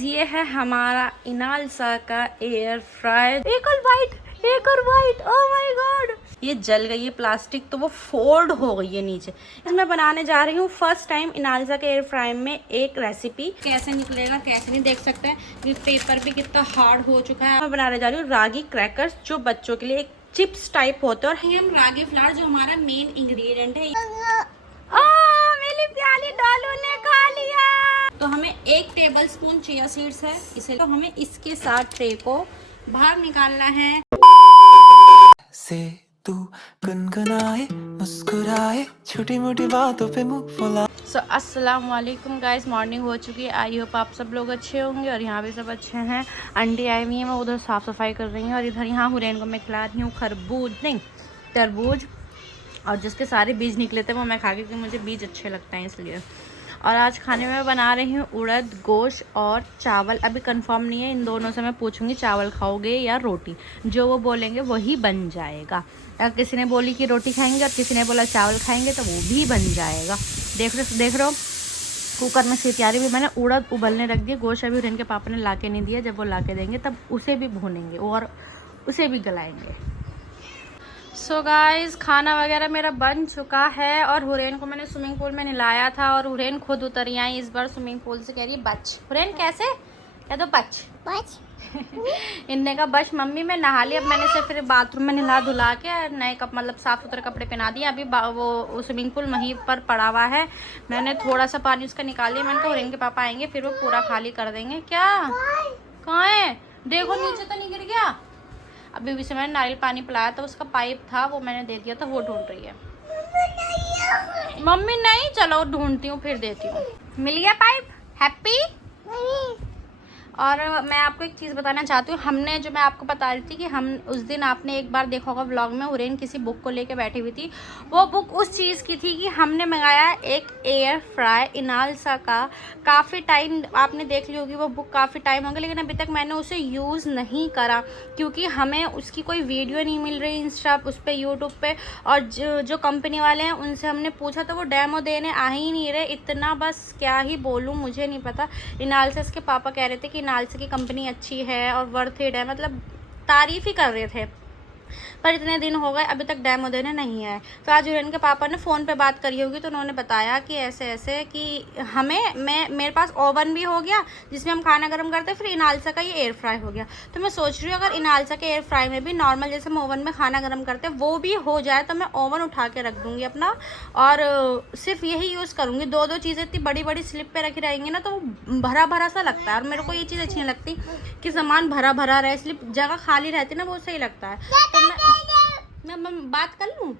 ये है हमारा इनालसा का एयर फ्रायर। एक और वाइट, ओह माय गॉड, ये जल गई है प्लास्टिक, तो वो फोल्ड हो गई है नीचे। इसमें बनाने जा रही हूँ फर्स्ट टाइम इनालसा के एयर फ्रायर में एक रेसिपी। कैसे निकलेगा कैसे नहीं देख सकते हैं, ये पेपर भी कितना हार्ड हो चुका है। मैं बनाने जा रही हूँ रागी क्रैकर्स, जो बच्चों के लिए एक चिप्स टाइप होते हैं। और हम रागी फ्लावर जो हमारा मेन इंग्रेडिएंट है। मेरी प्यारी डॉलू ने खा लिया। तो हमें 1 टेबल स्पून चिया सीड्स है, इसे तो हमें इसके साथ ट्रे को बाहर निकालना है। से तू गुनगुनाए मुस्कुराए छोटी मोटी बातों पे मुंह फुला। सो अस्सलाम वालेकुम गाइस, मॉर्निंग हो चुकी है। आई होप आप सब लोग अच्छे होंगे और यहाँ भी सब अच्छे हैं। आंटी आई हुई है, मैं उधर साफ़ सफाई कर रही हूँ और इधर यहाँ हुरैन को मैं खिला रही हूँ तरबूज, और जिसके सारे बीज निकले थे वो मैं खा गई क्योंकि मुझे बीज अच्छे लगते हैं इसलिए। और आज खाने में बना रही हूँ उड़द गोश्त और चावल। अभी कंफर्म नहीं है, इन दोनों से मैं पूछूंगी चावल खाओगे या रोटी, जो वो बोलेंगे वही बन जाएगा। अगर किसी ने बोली कि रोटी खाएंगे और किसी ने बोला चावल खाएंगे तो वो भी बन जाएगा। देख रहे हो कुकर में से तैयारी भी, मैंने उड़द उबलने रख दिए। गोश्त अभी इनके पापा ने ला के नहीं दिया, जब वो ला के देंगे तब उसे भी भूनेंगे और उसे भी गलाएंगे। सो गाइस, खाना वगैरह मेरा बन चुका है और हुरैन को मैंने स्विमिंग पूल में नहलाया था और हुरैन खुद उतर आई इस बार स्विमिंग पूल से। कह रही है बच। हुरैन कैसे कह दो बच। इनने का बच मम्मी मैं नहा ली। अब मैंने से फिर बाथरूम में नहा धुला के नए मतलब साफ सुथरे कपड़े पहना दिए। अभी वो स्विमिंग पूल वहीं पर पड़ा हुआ है, मैंने थोड़ा सा पानी उसका निकाल लिया। मैंने कहा हुरैन के पापा आएंगे फिर वो पूरा खाली कर देंगे। क्या कहाँ है देखो, नीचे तो नहीं गिर गया। अभी भी से मैंने नारियल पानी पिलाया था, उसका पाइप था वो मैंने दे दिया था, वो ढूंढ रही है। मम्मी नहीं, चलो ढूंढती हूँ फिर देती हूँ। मिल गया पाइप, हैप्पी। और मैं आपको एक चीज़ बताना चाहती हूँ, हमने जो मैं आपको बता रही थी कि हम उस दिन आपने एक बार देखा होगा व्लॉग में, हुरैन किसी बुक को लेके बैठी हुई थी। वो बुक उस चीज़ की थी कि हमने मंगाया एक एयर फ्राई इनालसा का। काफ़ी टाइम आपने देख ली होगी वो बुक, काफ़ी टाइम हो गया, लेकिन अभी तक मैंने उसे यूज़ नहीं करा क्योंकि हमें उसकी कोई वीडियो नहीं मिल रही इंस्टा उस पर यूट्यूब पर। और जो कंपनी वाले हैं उनसे हमने पूछा तो वो डेमो देने आ ही नहीं रहे। इतना बस क्या ही बोलूँ, मुझे नहीं पता। इनालसा के पापा कह रहे थे कि इनालसा की कंपनी अच्छी है और वर्थ इट है, मतलब तारीफ़ ही कर रहे थे, पर इतने दिन हो गए अभी तक डेमो देने नहीं आए। तो आज हुरैन के पापा ने फ़ोन पे बात करी होगी तो उन्होंने बताया कि ऐसे ऐसे कि मेरे पास ओवन भी हो गया जिसमें हम खाना गर्म करते हैं, फिर इनालसा का ये एयर फ्राई हो गया। तो मैं सोच रही हूँ अगर इनालसा के एयर फ्राई में भी नॉर्मल जैसे हम ओवन में खाना गर्म करते हैं वो भी हो जाए तो मैं ओवन उठा के रख दूँगी अपना और सिर्फ यही यूज़ करूँगी। दो चीज़ें इतनी बड़ी बड़ी स्लिप पे रखी रहेंगी ना तो भरा भरा सा लगता है, और मेरे को ये चीज़ अच्छी नहीं लगती कि सामान भरा भरा रहे, स्लिप जगह खाली रहती है ना वो सही लगता है। तो मैं बात कर लूँ,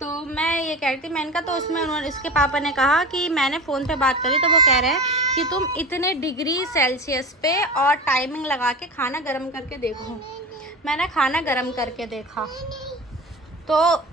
तो मैं ये कह रही थी मैंने कहा, तो उसमें उन्होंने इसके पापा ने कहा कि मैंने फ़ोन पे बात करी तो वो कह रहे हैं कि तुम इतने डिग्री सेल्सियस पे और टाइमिंग लगा के खाना गर्म करके देखो। मैंने खाना गर्म करके देखा तो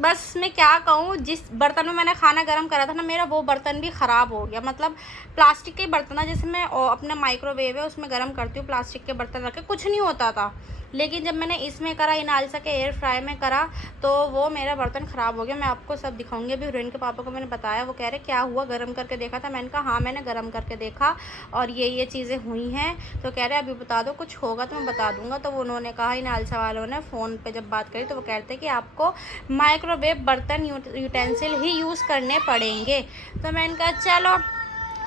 बस मैं क्या कहूँ, जिस बर्तन में मैंने खाना गर्म करा था ना मेरा वो बर्तन भी ख़राब हो गया। मतलब प्लास्टिक के बर्तन है, जैसे मैं अपना माइक्रोवेव है उसमें गर्म करती हूँ, प्लास्टिक के बर्तन रख के कुछ नहीं होता था, लेकिन जब मैंने इसमें करा इनालसा के एयर फ्राई में करा तो वो मेरा बर्तन ख़राब हो गया। मैं आपको सब दिखाऊंगी। अभी हुरैन के पापा को मैंने बताया, वो कह रहे क्या हुआ गर्म करके देखा था। मैंने कहा हाँ मैंने गर्म करके देखा और ये चीज़ें हुई हैं। तो कह रहे अभी बता दो, कुछ होगा तो मैं बता दूंगा। तो उन्होंने कहा इनालसा वालों ने फ़ोन पर जब बात करी तो वो कहते कि आपको माइक्रोवेव बर्तन यूटेंसिल ही यूज़ करने पड़ेंगे। तो मैंने कहा चलो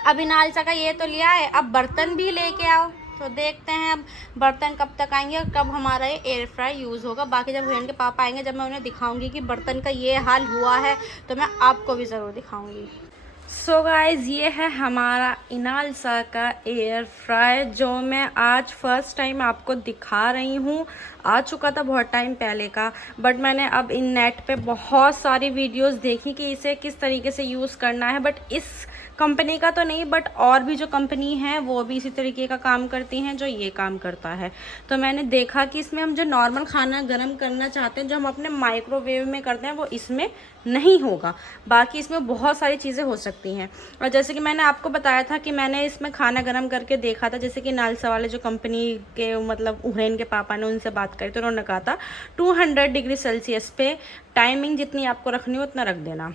अब इनालसा का ये तो लिया है, अब बर्तन भी लेके आओ। तो देखते हैं अब बर्तन कब तक आएंगे और कब हमारा ये एयर फ्राई यूज़ होगा। बाकी जब हुरैन के पापा आएंगे, जब मैं उन्हें दिखाऊंगी कि बर्तन का ये हाल हुआ है तो मैं आपको भी ज़रूर दिखाऊंगी। सो गाइज़, ये है हमारा इनालसा का एयर फ्राई जो मैं आज फर्स्ट टाइम आपको दिखा रही हूँ। आ चुका था बहुत टाइम पहले का, बट मैंने अब इन नेट पे बहुत सारी वीडियोस देखी कि इसे किस तरीके से यूज़ करना है। बट इस कंपनी का तो नहीं, बट और भी जो कंपनी है वो भी इसी तरीके का काम करती हैं जो ये काम करता है। तो मैंने देखा कि इसमें हम जो नॉर्मल खाना गर्म करना चाहते हैं, जो हम अपने माइक्रोवेव में करते हैं, वो इसमें नहीं होगा। बाकी इसमें बहुत सारी चीज़ें हो सकती हैं। और जैसे कि मैंने आपको बताया था कि मैंने इसमें खाना गर्म करके देखा था, जैसे कि इनालसा वाले जो कंपनी के मतलब हुरैन के पापा ने उनसे बात करी तो उन्होंने कहा था 200 डिग्री सेल्सियस पे टाइमिंग जितनी आपको रखनी हो उतना रख देना।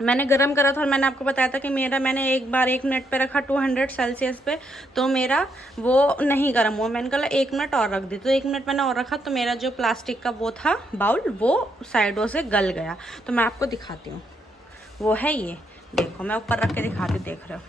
मैंने गरम करा था और मैंने आपको बताया था कि मैंने एक बार 1 मिनट पे रखा 200 सेल्सियस पे, तो मेरा वो नहीं गर्म हुआ। मैंने कहा 1 मिनट और रख दी, तो 1 मिनट मैंने और रखा, तो मेरा जो प्लास्टिक का वो था बाउल, वो साइडों से गल गया। तो मैं आपको दिखाती हूँ, वो है ये देखो, मैं ऊपर रख के दिखाती हूँ, देख रहे हो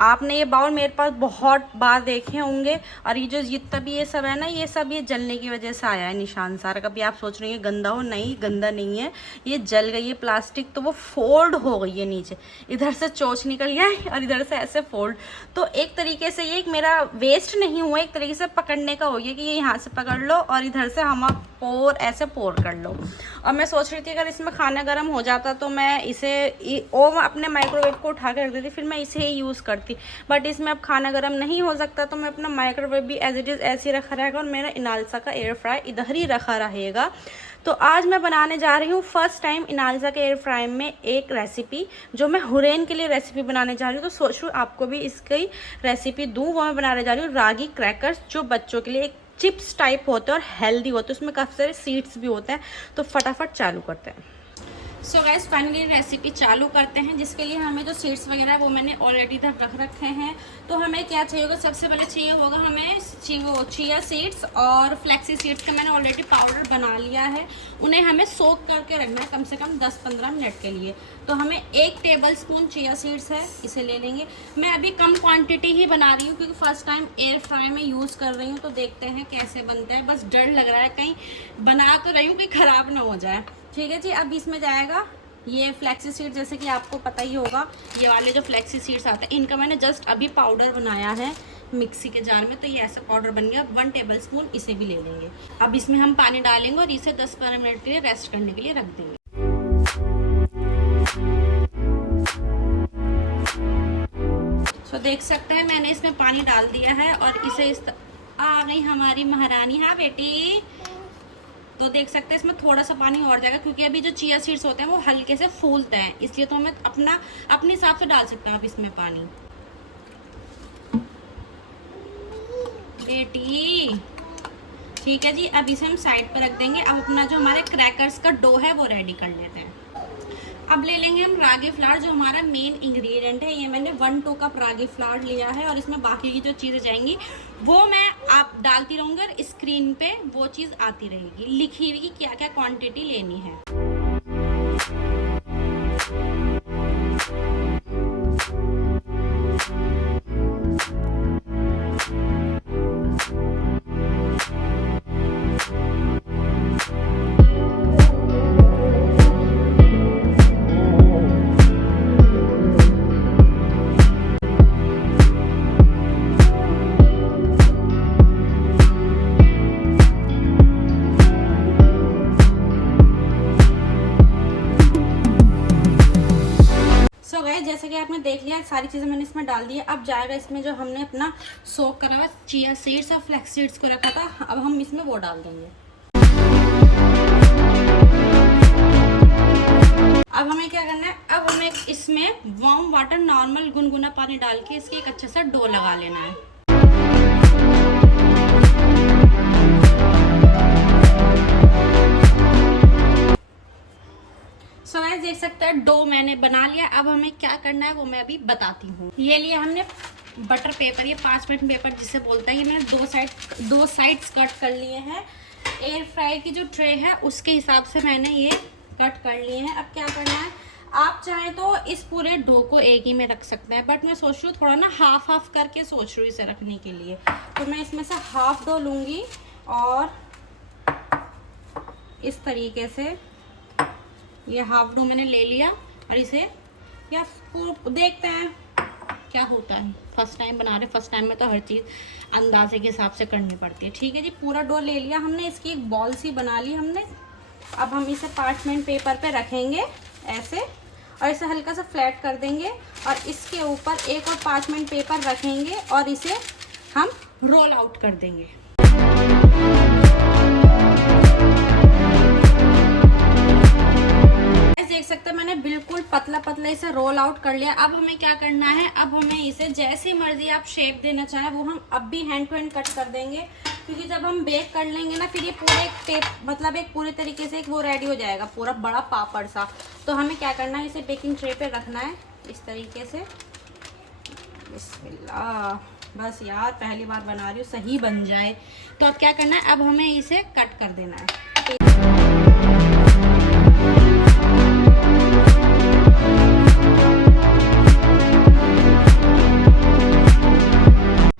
आपने ये बाउल मेरे पास बहुत बार देखे होंगे। और ये जो जितना भी ये सब है ना, ये सब ये जलने की वजह से आया है निशान सारा। कभी आप सोच रहे हैं गंदा हो, नहीं गंदा नहीं है, ये जल गई है प्लास्टिक, तो वो फोल्ड हो गई है नीचे, इधर से चोंच निकल गया है और इधर से ऐसे फोल्ड। तो एक तरीके से ये मेरा वेस्ट नहीं हुआ, एक तरीके से पकड़ने का हो गया कि ये यहाँ से पकड़ लो और इधर से हम ऐसे पोर कर लो। और मैं सोच रही थी अगर इसमें खाना गर्म हो जाता तो मैं इसे अपने माइक्रोवेव को उठा के रख देती, फिर मैं इसे ही यूज़ करती। बट इसमें अब खाना गर्म नहीं हो सकता, तो मैं अपना माइक्रोवेव भी एज इट इज़ ऐसे ही रखा रहेगा और मेरा इनालसा का एयर फ्राई इधर ही रखा रहेगा। तो आज मैं बनाने जा रही हूँ फर्स्ट टाइम इनालसा के एयर फ्राई में एक रेसिपी, जो मैं हुरैन के लिए रेसिपी बनाने जा रही हूँ। तो सोच रही हूँ आपको भी इसकी रेसिपी दूँ। वो मैं बनाने जा रही हूँ रागी क्रैकर्स, जो बच्चों के लिए एक चिप्स टाइप होते हैं और हेल्दी होते हैं, उसमें काफ़ी सारे सीड्स भी होते हैं। तो फटाफट चालू करते हैं। सो गाइस फाइनली रेसिपी चालू करते हैं, जिसके लिए हमें जो सीड्स वगैरह है वो मैंने ऑलरेडी इधर रख रखे हैं। तो हमें क्या चाहिए होगा, सबसे पहले चाहिए होगा हमें चिया सीड्स और फ्लैक्सी सीड्स का मैंने ऑलरेडी पाउडर बना लिया है। उन्हें हमें सोक करके रखना है कम से कम 10-15 मिनट के लिए। तो हमें 1 टेबलस्पून चिया सीड्स है, इसे ले लेंगे। मैं अभी कम क्वांटिटी ही बना रही हूँ क्योंकि फर्स्ट टाइम एयर फ्राई में यूज़ कर रही हूँ, तो देखते हैं कैसे बनता है। बस डर लग रहा है कहीं बना तो रही हूँ कि ख़राब ना हो जाए। ठीक है जी, अब इसमें जाएगा ये फ्लैक्सी सीड, जैसे कि आपको पता ही होगा ये वाले जो फ्लैक्सी सीड्स आते हैं, इनका मैंने जस्ट अभी पाउडर बनाया है मिक्सी के जार में। तो ये ऐसा पाउडर बन गया। 1 टेबलस्पून इसे भी ले लेंगे। अब इसमें हम पानी डालेंगे और इसे 10-15 मिनट के लिए रेस्ट करने के लिए रख देंगे। तो देख सकते हैं मैंने इसमें पानी डाल दिया है और इसे आ गई हमारी महारानी। हाँ बेटी, तो देख सकते हैं इसमें थोड़ा सा पानी और जाएगा क्योंकि अभी जो चिया सीड्स होते हैं वो हल्के से फूलते हैं, इसलिए तो हमें अपने हिसाब से डाल सकते हैं अब इसमें पानी। बेटी ठीक है जी, अब इसे हम साइड पर रख देंगे। अब अपना जो हमारे क्रैकर्स का डो है वो रेडी कर लेते हैं। अब ले लेंगे हम रागी फ्लावर, जो हमारा मेन इंग्रेडिएंट है। ये मैंने 1-2 कप रागी फ्लावर लिया है और इसमें बाकी की जो चीज़ें जाएंगी वो मैं आप डालती रहूँगी और स्क्रीन पे वो चीज़ आती रहेगी लिखी हुई कि क्या क्या क्वांटिटी लेनी है। जैसे कि आपने देख लिया सारी चीज़ें मैंने इसमें डाल दी है। अब जाएगा इसमें जो हमने अपना सोक करा हुआ चिया सीड्स और फ्लैक्स सीड्स को रखा था, अब हम इसमें वो डाल देंगे। अब हमें क्या करना है, अब हमें इसमें वार्म वाटर नॉर्मल गुनगुना पानी डाल के इसकी एक अच्छा सा डो लगा लेना है। सो गाइस देख सकते हैं डो मैंने बना लिया। अब हमें क्या करना है वो मैं अभी बताती हूँ। ये लिए हमने बटर पेपर, ये 5 मिनट पेपर जिसे बोलता है, ये मैंने 2 साइड्स कट कर लिए हैं। एयर फ्राई की जो ट्रे है उसके हिसाब से मैंने ये कट कर लिए हैं। अब क्या करना है, आप चाहें तो इस पूरे डो को एक ही में रख सकते हैं, बट मैं सोच रही हूँ थोड़ा ना हाफ करके सोच रही हूँ इसे रखने के लिए। तो मैं इसमें से हाफ डो लूँगी और इस तरीके से ये हाफ डो मैंने ले लिया और इसे या देखते हैं क्या होता है। फर्स्ट टाइम बना रहे, फर्स्ट टाइम में तो हर चीज़ अंदाजे के हिसाब से करनी पड़ती है। ठीक है जी, पूरा डो ले लिया हमने, इसकी एक बॉल सी बना ली हमने। अब हम इसे पार्चमेंट पेपर पे रखेंगे ऐसे और इसे हल्का सा फ्लैट कर देंगे और इसके ऊपर एक और पार्चमेंट पेपर रखेंगे और इसे हम रोल आउट कर देंगे। देख सकते हैं मैंने बिल्कुल पतला पतला इसे रोल आउट कर लिया। अब हमें क्या करना है, अब हमें इसे जैसी मर्जी आप शेप देना चाहें वो हम अब भी हैंड टू हैंड कट कर देंगे, क्योंकि जब हम बेक कर लेंगे ना फिर ये पूरे एक टेप मतलब एक पूरे तरीके से एक वो रेडी हो जाएगा, पूरा बड़ा पापड़ सा। तो हमें क्या करना है, इसे बेकिंग ट्रे पे रखना है इस तरीके से। बिस्मिल्लाह, बस यार पहली बार बना रही हूँ, सही बन जाए। तो अब क्या करना है, अब हमें इसे कट कर देना है।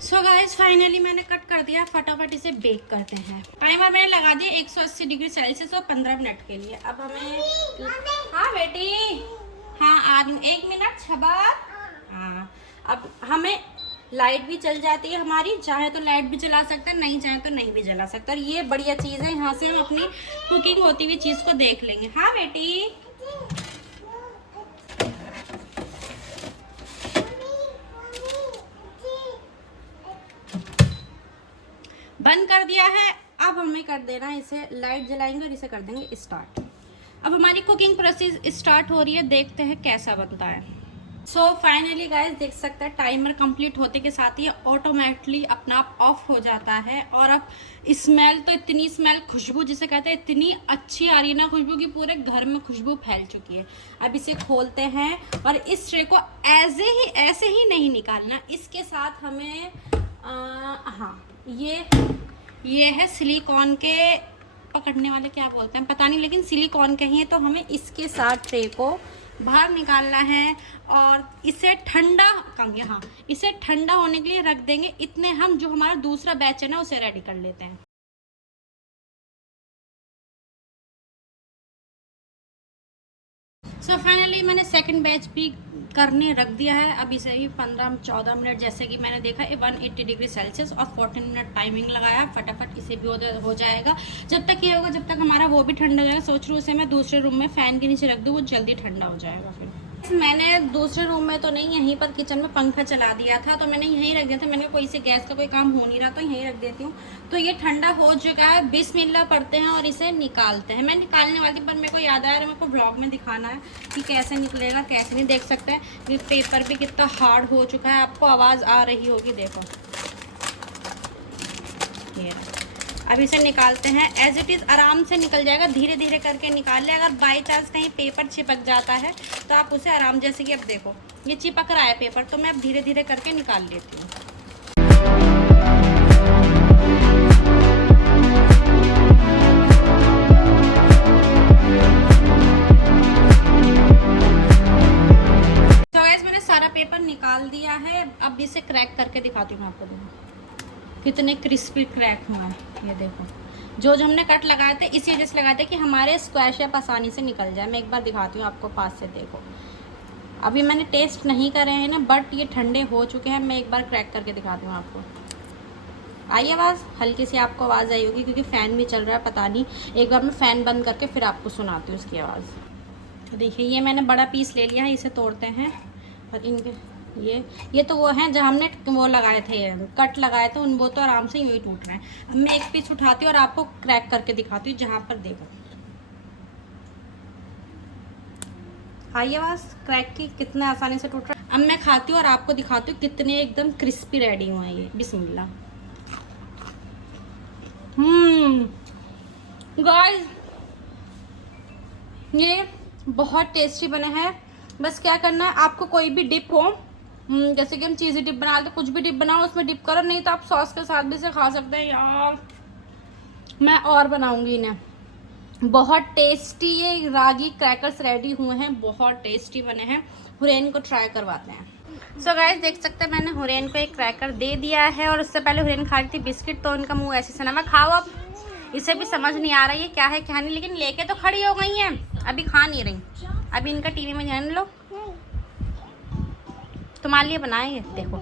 सो गाइस फाइनली मैंने कट कर दिया, फटाफट इसे बेक करते हैं। टाइमर मैंने लगा दिया 180 डिग्री सेल्सियस और 15 मिनट के लिए। अब हमें, हाँ बेटी, हाँ आ रही हूँ, 1 मिनट छबर। हाँ, अब हमें लाइट भी चल जाती है हमारी, चाहे तो लाइट भी जला सकते हैं, नहीं चाहे तो नहीं भी जला सकते। और ये बढ़िया चीज़ है, यहाँ से हम अपनी कुकिंग होती हुई चीज़ को देख लेंगे। हाँ बेटी, बंद कर दिया है। अब हमें कर देना है इसे, लाइट जलाएंगे और इसे कर देंगे स्टार्ट। अब हमारी कुकिंग प्रोसेस स्टार्ट हो रही है, देखते हैं कैसा बनता है। सो फाइनली गाइस देख सकते हैं टाइमर कंप्लीट होते के साथ ही ऑटोमेटिकली अपना आप ऑफ हो जाता है। और अब स्मेल तो इतनी स्मेल, खुशबू जिसे कहते हैं, इतनी अच्छी आ रही है ना खुशबू की पूरे घर में खुशबू फैल चुकी है। अब इसे खोलते हैं और इस ट्रे को ऐसे ही नहीं निकालना, इसके साथ हमें हाँ ये है सिलिकॉन के पकड़ने वाले, क्या बोलते हैं पता नहीं, लेकिन सिलिकॉन के ही है। तो हमें इसके साथ ट्रे को बाहर निकालना है और इसे ठंडा, हाँ इसे ठंडा होने के लिए रख देंगे। इतने हम जो हमारा दूसरा बैच है ना उसे रेडी कर लेते हैं। सो फाइनली मैंने सेकंड बैच भी करने रख दिया है। अब इसे भी 15-14 मिनट, जैसे कि मैंने देखा 180 डिग्री सेल्सियस और 14 मिनट टाइमिंग लगाया। फटाफट इसे भी हो जाएगा। जब तक ये होगा, जब तक हमारा वो भी ठंडा हो जाएगा। सोच रही हूँ उसे मैं दूसरे रूम में फ़ैन के नीचे रख दूँ, वो जल्दी ठंडा हो जाएगा। फिर मैंने दूसरे रूम में तो नहीं, यहीं पर किचन में पंखा चला दिया था, तो मैंने यहीं रख दिया था। मैंने कोई से गैस का कोई काम हो नहीं रहा तो यहीं रख देती हूँ। तो ये ठंडा हो चुका है, बिस्मिल्लाह पढ़ते हैं और इसे निकालते हैं। मैं निकालने वाली थी पर मेरे को याद आया मेरे को ब्लॉग में दिखाना है कि कैसे निकलेगा कैसे नहीं। देख सकते हैं ये पेपर भी कितना हार्ड हो चुका है, आपको आवाज़ आ रही होगी, देखो ये। अब इसे निकालते हैं, एज इट इज़ आराम से निकल जाएगा, धीरे धीरे करके निकाल ले। अगर बाई चांस कहीं पेपर चिपक जाता है तो आप उसे आराम, जैसे कि अब देखो ये चिपक रहा है पेपर, तो मैं अब धीरे धीरे करके निकाल लेती हूँ। तो गाइस मैंने सारा पेपर निकाल दिया है। अब इसे क्रैक करके दिखाती हूँ आपको, देखो कितने क्रिस्पी क्रैक हुआ है। ये देखो जो हमने कट लगाए थे इसी वजह से लगाए थे कि हमारे स्क्वायर शेप आसानी से निकल जाए। मैं एक बार दिखाती हूँ आपको पास से, देखो अभी मैंने टेस्ट नहीं करे हैं ना, बट ये ठंडे हो चुके हैं। मैं एक बार क्रैक करके दिखाती हूँ आपको। आई आवाज़, हल्की सी आपको आवाज़ आई होगी क्योंकि फ़ैन भी चल रहा है, पता नहीं। एक बार मैं फ़ैन बंद करके फिर आपको सुनाती हूँ उसकी आवाज़। तो देखिए ये मैंने बड़ा पीस ले लिया है, इसे तोड़ते हैं। और इनके ये तो वो हैं जहाँ हमने वो लगाए थे, कट लगाए थे, उन वो तो आराम से यूँ ही टूट रहे हैं। अब मैं एक पीस उठाती हूँ और आपको क्रैक करके दिखाती हूँ, जहाँ पर देखो आई आवाज़ क्रैक की, कितने आसानी से टूट रहा है। अब मैं खाती हूँ और आपको दिखाती हूँ कितने एकदम क्रिस्पी रेडी हुए हैं ये। बिस्मिल्लाह। गाइस ये बहुत टेस्टी बने हैं। बस क्या करना है, आपको कोई भी डिप हो, जैसे कि हम चीज़ी डिप बना लेते, कुछ भी डिप बनाओ उसमें डिप करो, नहीं तो आप सॉस के साथ भी इसे खा सकते हैं। यार मैं और बनाऊंगी इन्हें। बहुत टेस्टी ये रागी क्रैकर्स रेडी हुए हैं, बहुत टेस्टी बने हैं। हुरैन को ट्राई करवाते हैं। सो गाइस देख सकते हैं मैंने हुरैन को एक क्रैकर दे दिया है और उससे पहले हुरैन खा रही थी बिस्किट, तो उनका मुँह ऐसे सना। मैं खाओ, अब इसे भी समझ नहीं आ रहा है क्या है क्या नहीं, लेकिन लेके तो खड़ी हो गई हैं, अभी खा नहीं रही। अभी इनका टीवी में ध्यान लो, तुम्हारे लिए बनाए, देखो।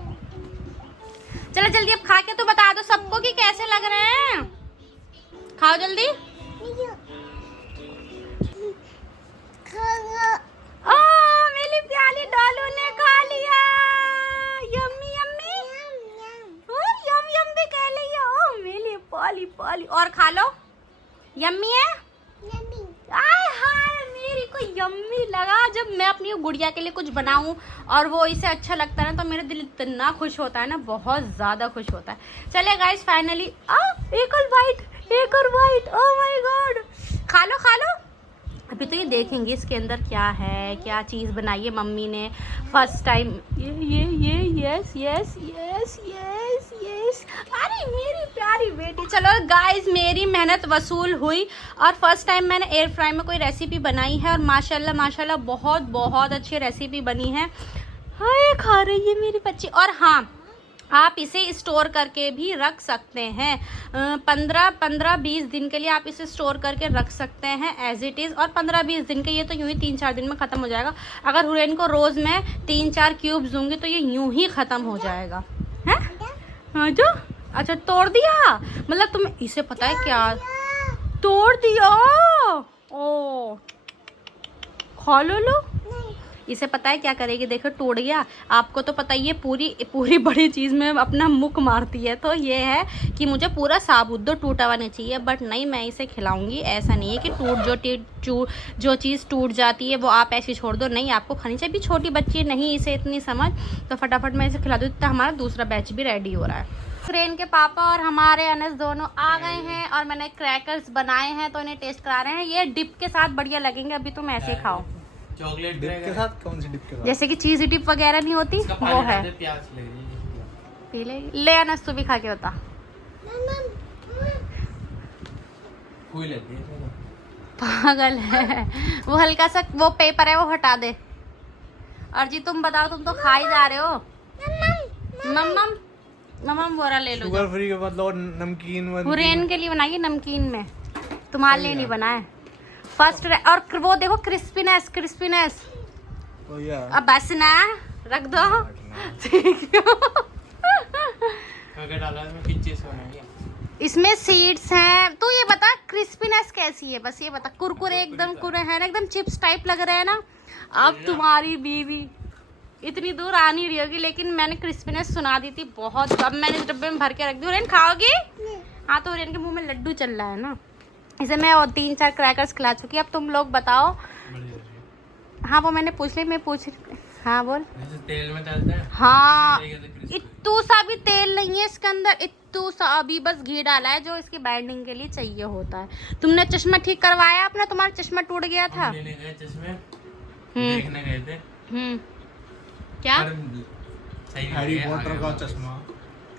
चलो जल्दी अब खा के तो बता दो सबको कि कैसे लग रहे हैं। खाओ जल्दी। ओ मेरी प्याली डॉलू ने खा लिया, यम्मी यम्मी, यम यम भी कह लिया। ओ मेरी पॉली पॉली, और खा लो, यम्मी है। आय हाय मेरी इनको यम्मी लगा। जब मैं अपनी गुड़िया के लिए कुछ बनाऊं और वो इसे अच्छा लगता है ना तो मेरा दिल इतना खुश होता है ना, बहुत ज़्यादा खुश होता है। चले गाइस फाइनली एक और वाइट, ओह माय गॉड। खा लो खा लो। अभी तो ये देखेंगे इसके अंदर क्या है, क्या चीज़ बनाई है मम्मी ने फर्स्ट टाइम। ये yes yes yes yes yes. अरे मेरी प्यारी बेटी। चलो गाइस मेरी मेहनत वसूल हुई और फर्स्ट टाइम मैंने एयर फ्राई में कोई रेसिपी बनाई है और माशाल्लाह माशाल्लाह बहुत बहुत अच्छी रेसिपी बनी है। हाय खा रही है मेरी बच्ची। और हाँ, आप इसे स्टोर करके भी रख सकते हैं। 15-20 दिन के लिए आप इसे स्टोर करके रख सकते हैं एज इट इज़। और 15-20 दिन के, ये तो यूं ही 3-4 दिन में ख़त्म हो जाएगा। अगर हुरैन को रोज़ मैं 3-4 क्यूब्स दूंगी तो ये यूं ही ख़त्म हो जाएगा। हैं? हाँ जो अच्छा तोड़ दिया, मतलब तुम्हें इसे पता है क्या तोड़ दिया? ओ खा लो। इसे पता है क्या करेगी, देखो टूट गया। आपको तो पता ही है पूरी बड़ी चीज़ में अपना मुख मारती है, तो ये है कि मुझे पूरा साबुत दो, टूटा हुआ नहीं चाहिए। बट नहीं, मैं इसे खिलाऊंगी। ऐसा नहीं है कि जो चीज़ टूट जाती है वो आप ऐसी छोड़ दो, नहीं आपको खानी चाहिए। भी छोटी बच्ची नहीं इसे इतनी समझ, तो फटाफट मैं इसे खिला दूँ। तो हमारा दूसरा बैच भी रेडी हो रहा है। फ्रेंड के पापा और हमारे अनस दोनों आ गए हैं और मैंने क्रैकर्स बनाए हैं तो इन्हें टेस्ट करा रहे हैं। ये डिप के साथ बढ़िया लगेंगे, अभी तुम ऐसे खाओ। चॉकलेट डिप के साथ? कौन सी डिप के साथ? जैसे कि चीज डिप वगैरह नहीं होती वो है। पी ले अनस, तू भी खा के बता। पागल है वो। हल्का सा वो पेपर है वो हटा दे। और जी तुम बताओ, तुम तो खा ही जा रहे हो। मम्मम बोरा ले लो। शुगर फ्री के मतलब नमकीन हुरैन के लिए बनाइए नमकीन में, तुम्हारे लिए नहीं बनाए। फर्स्ट और वो देखो क्रिस्पीनेस। अब बस ना रख दो। इसमें सीड्स हैं। तो ये बता क्रिस्पीनेस कैसी है, बस ये बता। कुरकुरे एकदम कुरे हैं ना, एकदम चिप्स टाइप लग रहे हैं ना। अब तुम्हारी बीवी इतनी दूर आ नहीं रही होगी, लेकिन मैंने क्रिस्पीनेस सुना दी थी बहुत। अब मैंने इस डब्बे में भर के रख दी। हुरैन खाओगी? हाँ, तो हुरैन के मुंह में लड्डू चल रहा है ना। इसे मैं और 3-4 क्रैकर्स खिला चुकी। अब तुम लोग बताओ। हाँ वो मैंने पूछ ली, मैं पूछ। हाँ बोल। तेल में डालते हैं। हाँ, इतू सा भी तेल नहीं है इसके अंदर, इतू सा अभी बस घी डाला है जो इसकी बाइंडिंग के लिए चाहिए होता है। तुमने चश्मा ठीक करवाया अपना? तुम्हारा चश्मा टूट गया था। लेने गए चश्मे, देखने गए थे। क्या? हैरी पॉटर का चश्मा,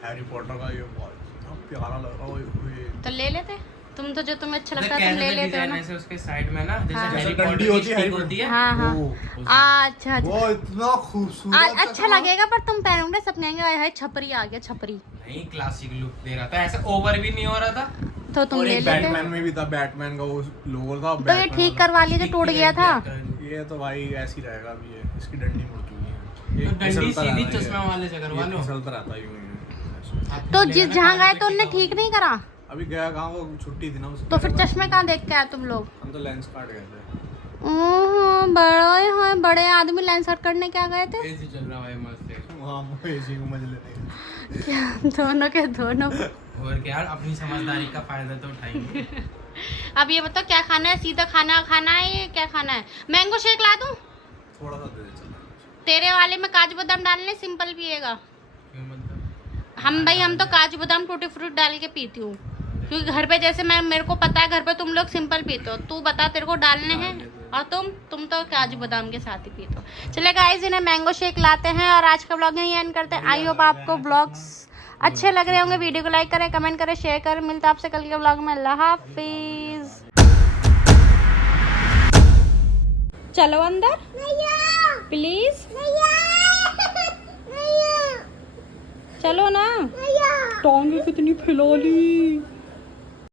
हैरी पॉटर का। ये बहुत प्यारा लग रहा है। तो ले लेते तुम, तो जो तुम्हें अच्छा लगता है तुम ले लेते हो ना। ऐसे उसके साइड में ना जैसे हाँ। हैरी पॉटर की स्टिक होती है। हाँ अच्छा। वो इतना खूबसूरत अच्छा लगेगा, पर तुम पहनोगे सपने आएंगे हाय छपरी आ गया छपरी। नहीं, क्लासिक लुक दे रहा था, ऐसा ओवर भी नहीं हो रहा था। तो तुम ले लेते। बैटमैन में भी था, बैटमैन का वो लोगो था। तो ये ठीक करवा लिए जो टूट गया था। ये तो भाई ऐसी रहेगा अभी। ये इसकी डंडी मुड़ चुकी है। तो डंडी सीधी चश्मा वाले से करवा लो। फिसलता रहता है। तो जिस जहाँ गए तो उनने ठीक नहीं करा। अभी गया कहाँ, वो छुट्टी थी ना उसकी। तो फिर चश्मे कहाँ देख के आए तुम लोग? हम तो लेंस काट गए थे। बड़े आदमी लेंस कट करने क्या गए थे? एसी चल रहा है मस्त है। वहाँ एसी को मजे लेने। क्या दोनों के दोनों? और क्या यार, अपनी समझदारी का फायदा तो उठाएंगे। अब ये बताओ क्या खाना है? सीधा खाना है, ये क्या खाना है? मैंगो शेक ला दूं? थोड़ा सा दे दे चल। तेरे वाले में काजू बादाम डालने, सिंपल पिएगा। क्यों मतलब? हम तो काजू बादाम टूटी फ्रूट डाल के पीती हूँ, क्योंकि घर पे जैसे मेरे को पता है घर पे तुम लोग सिंपल पीते हो। तू बता तेरे को डालने हैं? और तुम तो काजू बादाम के साथ ही पीते हो। चले गाइस, इन्हें मैंगो शेक लाते हैं और आज का ब्लॉग यहीं एंड करते हैं। आई होप आपको ब्लॉग्स अच्छे लग रहे होंगे। वीडियो को लाइक करें, कमेंट करें, शेयर करें। मिलता है आपसे कल के ब्लॉग में। अल्लाह हाफिज। चलो अंदर प्लीज। चलो ना। टांगे कितनी फैला ली।